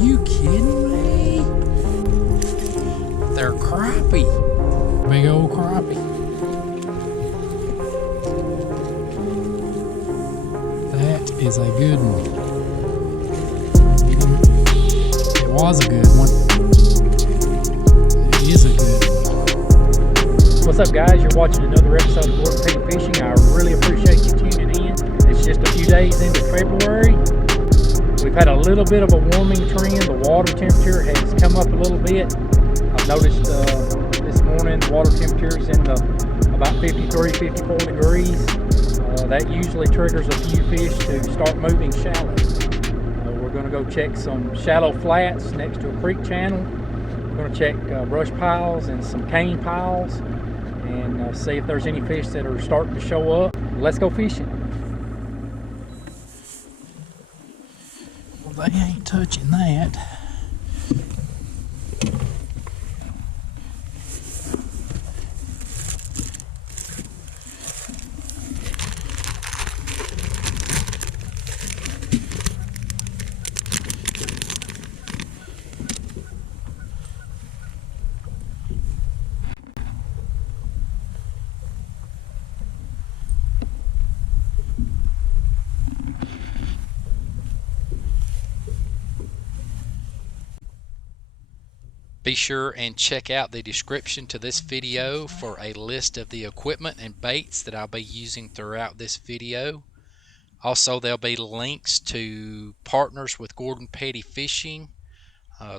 you kidding me? They're crappie. Big old crappie. That is a good one. It was a good one. It is a good one. What's up, guys? You're watching another episode of Gordon Pettie Fishing. I really appreciate you tuning in. It's just a few days into February. We've had a little bit of a warming trend. The water temperature has come up a little bit. I've noticed this morning the water temperature is in the about 53, 54 degrees. That usually triggers a few fish to start moving shallow. We're going to go check some shallow flats next to a creek channel. We're going to check brush piles and some cane piles and see if there's any fish that are starting to show up. Let's go fishing. Well, they ain't touching that. Be sure and check out the description to this video for a list of the equipment and baits that I'll be using throughout this video. Also, there'll be links to partners with Gordon Pettie Fishing.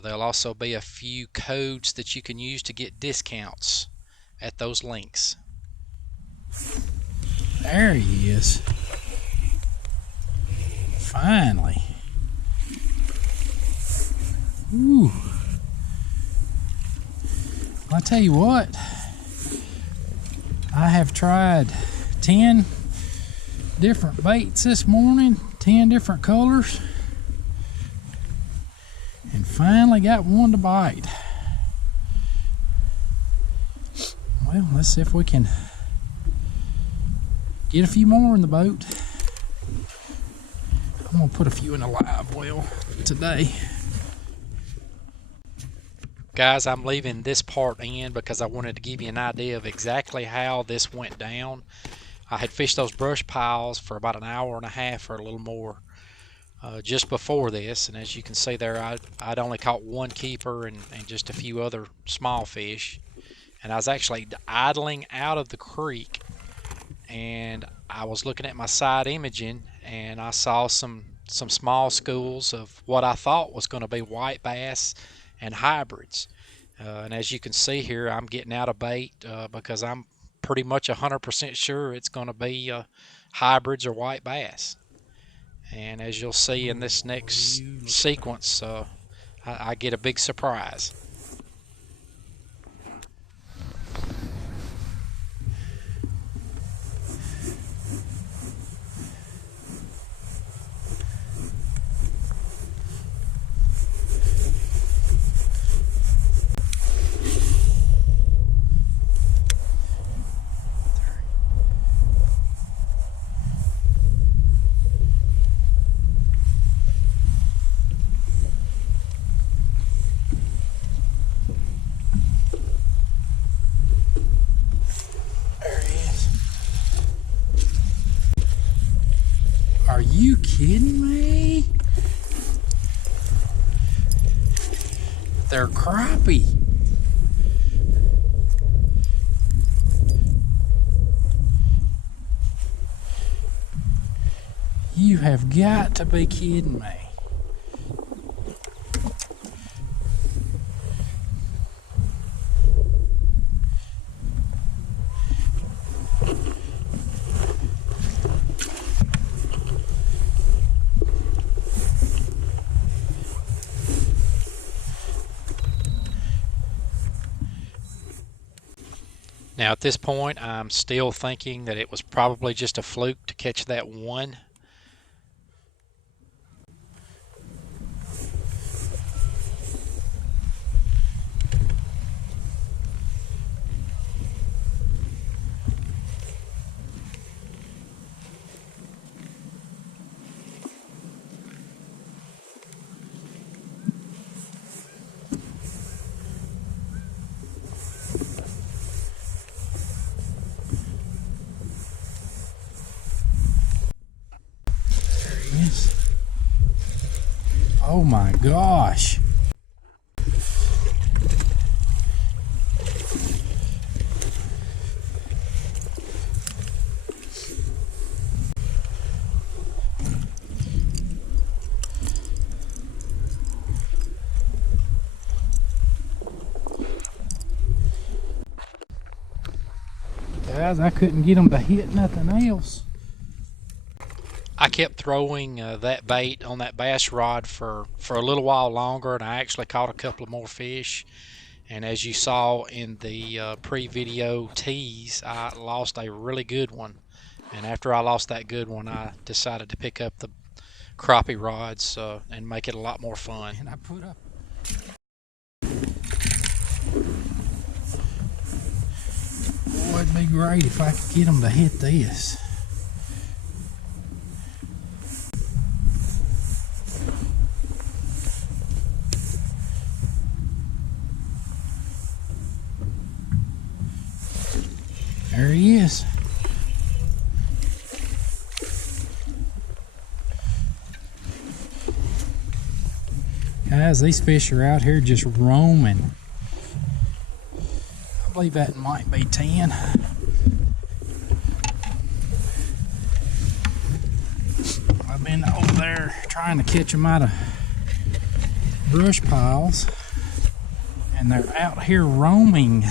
There'll also be a few codes that you can use to get discounts at those links. There he is. Finally. Ooh. I tell you what, I have tried 10 different baits this morning, 10 different colors, and finally got one to bite. Well, let's see if we can get a few more in the boat. I'm gonna put a few in the live well today. Guys, I'm leaving this part in because I wanted to give you an idea of exactly how this went down. I had fished those brush piles for about an hour and a half or a little more just before this, and as you can see there, I'd only caught one keeper and just a few other small fish, and I was actually idling out of the creek, and I was looking at my side imaging, and I saw some small schools of what I thought was going to be white bass and hybrids, and as you can see here, I'm getting out of bait because I'm pretty much 100% sure it's going to be hybrids or white bass. And as you'll see in this next sequence, I get a big surprise. Are you kidding me? They're crappie. You have got to be kidding me. Now at this point, I'm still thinking that it was probably just a fluke to catch that one. Oh my gosh. Guys, I couldn't get them to hit nothing else. I kept throwing that bait on that bass rod for a little while longer, and I actually caught a couple of more fish. And as you saw in the pre-video tease, I lost a really good one. And after I lost that good one, I decided to pick up the crappie rods and make it a lot more fun. And I put up. Boy, it'd be great if I could get them to hit this. There he is. Guys, these fish are out here just roaming. I believe that might be 10. I've been over there trying to catch them out of brush piles, and they're out here roaming.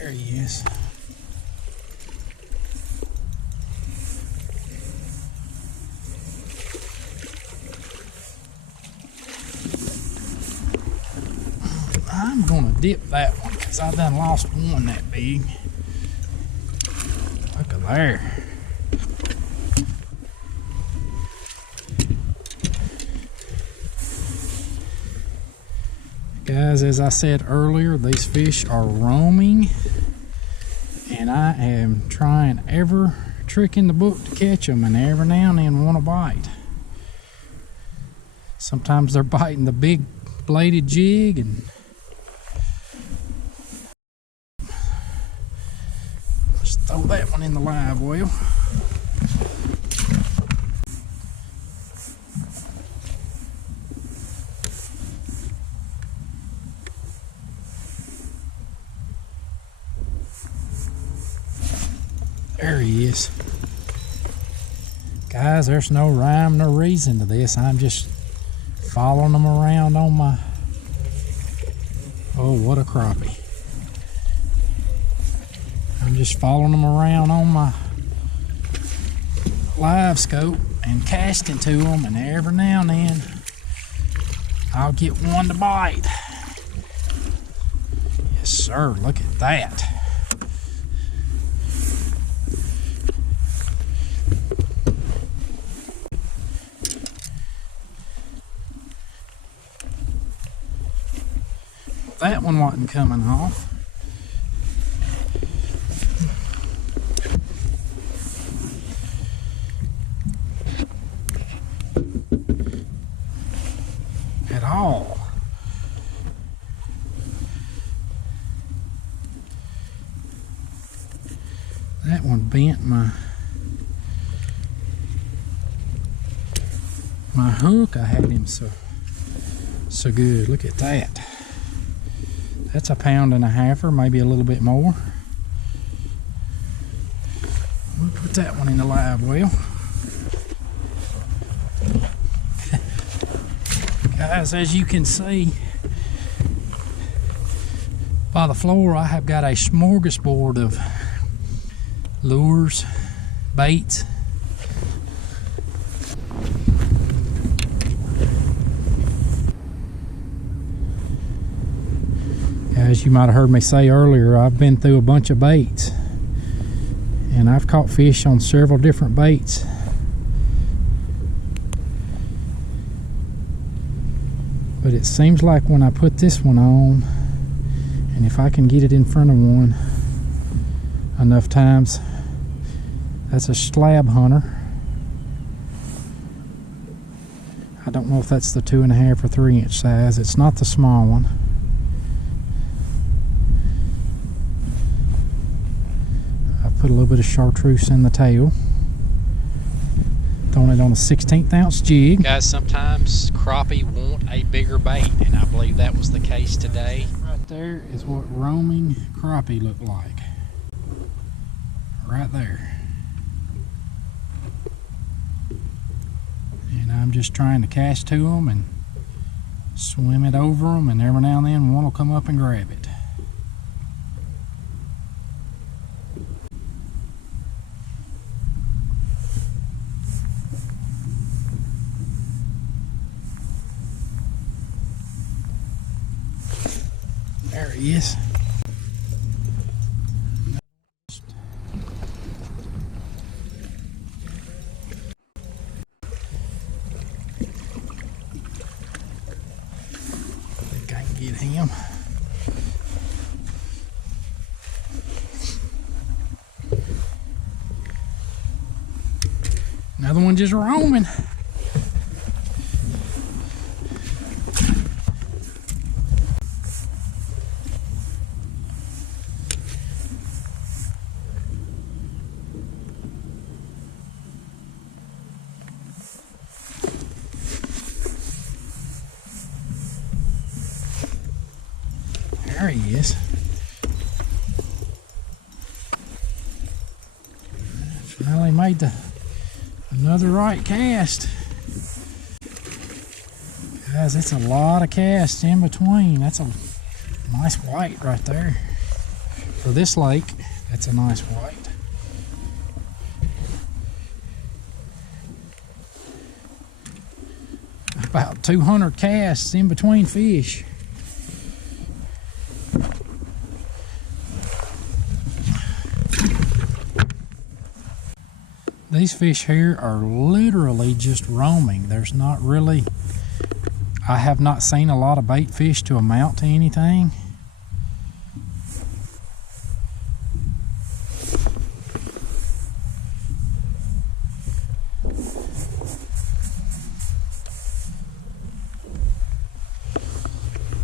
There he is. I'm gonna dip that one because I done lost one that big. Look at there. Guys, as I said earlier, these fish are roaming, and I am trying every trick in the book to catch them, and every now and then want to bite. Sometimes they're biting the big bladed jig, and let's throw that one in the live well. There he is. Guys, there's no rhyme nor reason to this. I'm just following them around on my... Oh, what a crappie. I'm just following them around on my live scope and casting to them, and every now and then I'll get one to bite. Yes, sir. Look at that. That one wasn't coming off. At all. That one bent my hook. I had him so good. Look at that. That's 1.5 pounds, or maybe a little bit more. We'll put that one in the live well. Guys, as you can see by the floor, I have got a smorgasbord of lures, baits. As you might have heard me say earlier, I've been through a bunch of baits, and I've caught fish on several different baits. But it seems like when I put this one on, and if I can get it in front of one enough times, that's a slab hunter. I don't know if that's the 2.5 or 3 inch size. It's not the small one. I put a little bit of chartreuse in the tail. Throwing it on a 1/16 ounce jig. Guys, sometimes crappie want a bigger bait, and I believe that was the case today. Right there is what roaming crappie look like. Right there. And I'm just trying to cast to them and swim it over them, and every now and then one will come up and grab it. There he is. Get him. Another one just roaming. There he is. Finally made another right cast. Guys, it's a lot of casts in between. That's a nice white right there. For this lake, that's a nice white. About 200 casts in between fish. These fish here are literally just roaming. There's not really, I have not seen a lot of bait fish to amount to anything.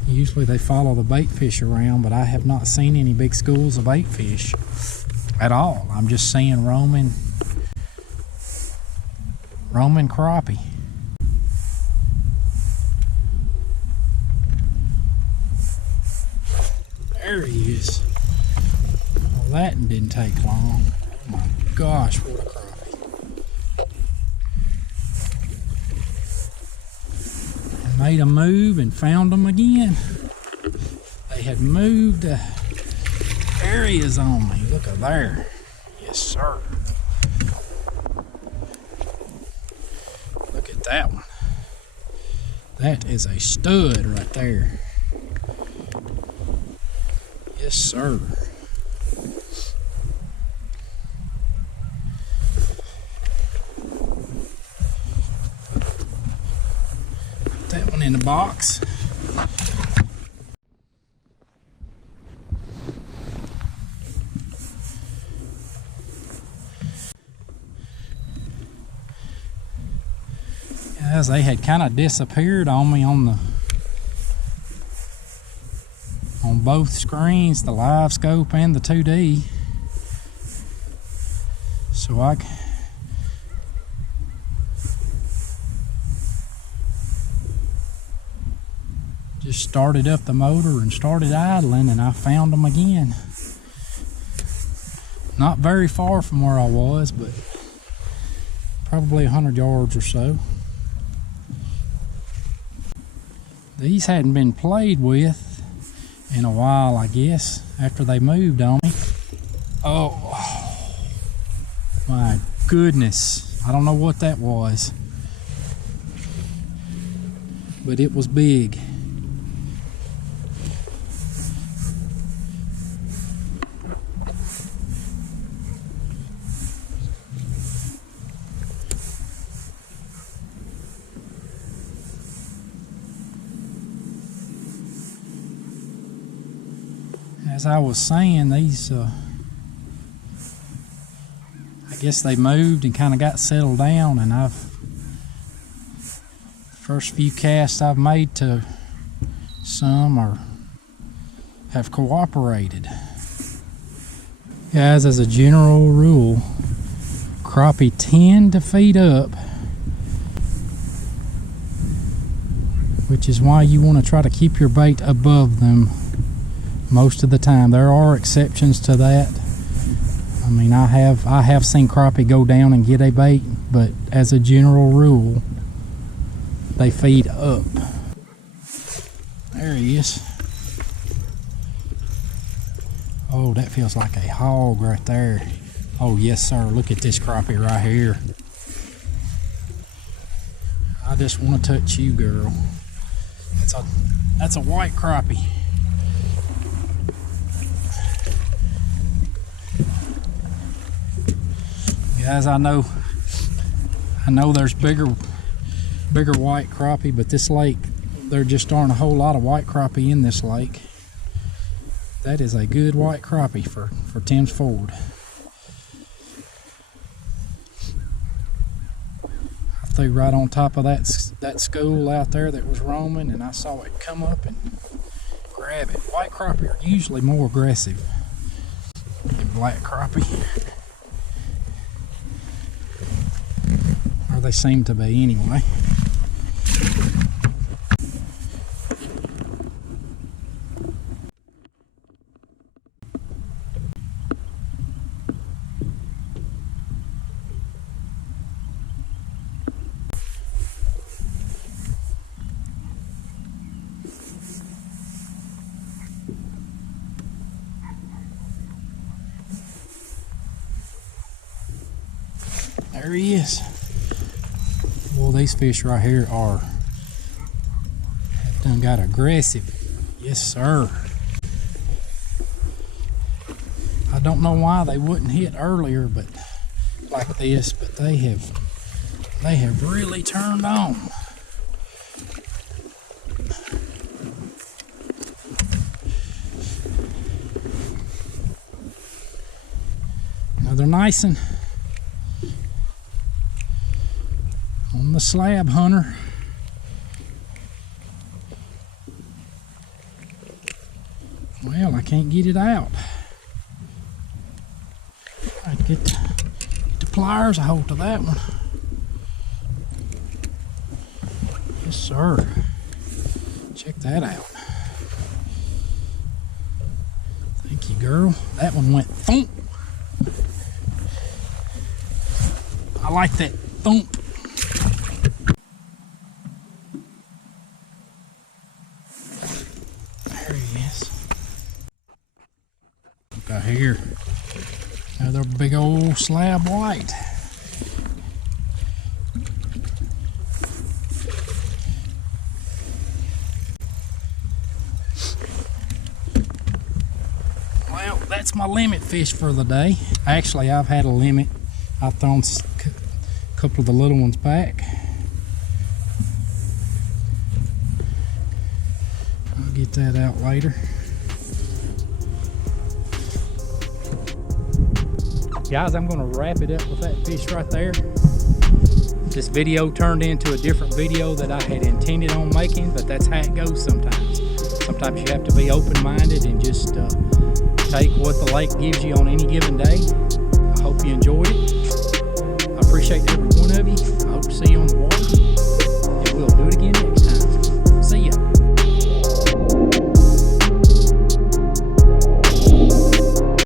Usually they follow the bait fish around, but I have not seen any big schools of bait fish at all. I'm just seeing roaming crappie. There he is. Well, that didn't take long. Oh my gosh, what a crappie. I made a move and found them again. They had moved areas on me. Look at there. Yes, sir. That one. That is a stud right there. Yes, sir. Put that one in the box. As they had kind of disappeared on me on both screens, the live scope and the 2D. So I just started up the motor and started idling, and I found them again. Not very far from where I was, but probably 100 yards or so. These hadn't been played with in a while, I guess, after they moved on me. Oh, my goodness. I don't know what that was, but it was big. As I was saying, these, I guess they moved and kind of got settled down, and I've First few casts I've made to some have cooperated. Guys, as a general rule, crappie tend to feed up, which is why you want to try to keep your bait above them most of the time. There are exceptions to that. I mean, I have seen crappie go down and get a bait, but as a general rule, they feed up. There he is. Oh, that feels like a hog right there. Oh yes sir, look at this crappie right here. I just want to touch you, girl. That's a white crappie. Guys, I know there's bigger white crappie, but this lake, there just aren't a whole lot of white crappie in this lake. That is a good white crappie for Tim's Ford. I threw right on top of that school out there that was roaming, and I saw it come up and grab it. White crappie are usually more aggressive than black crappie. Or they seem to be anyway. There he is. Well, these fish right here have done got aggressive. Yes, sir. I don't know why they wouldn't hit earlier, but like this, but they have really turned on. Another nice one. On the slab hunter. Well, I can't get it out. I get the pliers a hold of that one. Yes, sir. Check that out. Thank you, girl. That one went thump. I like that thump. Look out here. Another big old slab white. Well, that's my limit fish for the day. Actually, I've had a limit. I've thrown a couple of the little ones back. I'll get that out later. Guys, I'm going to wrap it up with that fish right there. This video turned into a different video that I had intended on making, but that's how it goes sometimes. Sometimes you have to be open-minded and just take what the lake gives you on any given day. I hope you enjoy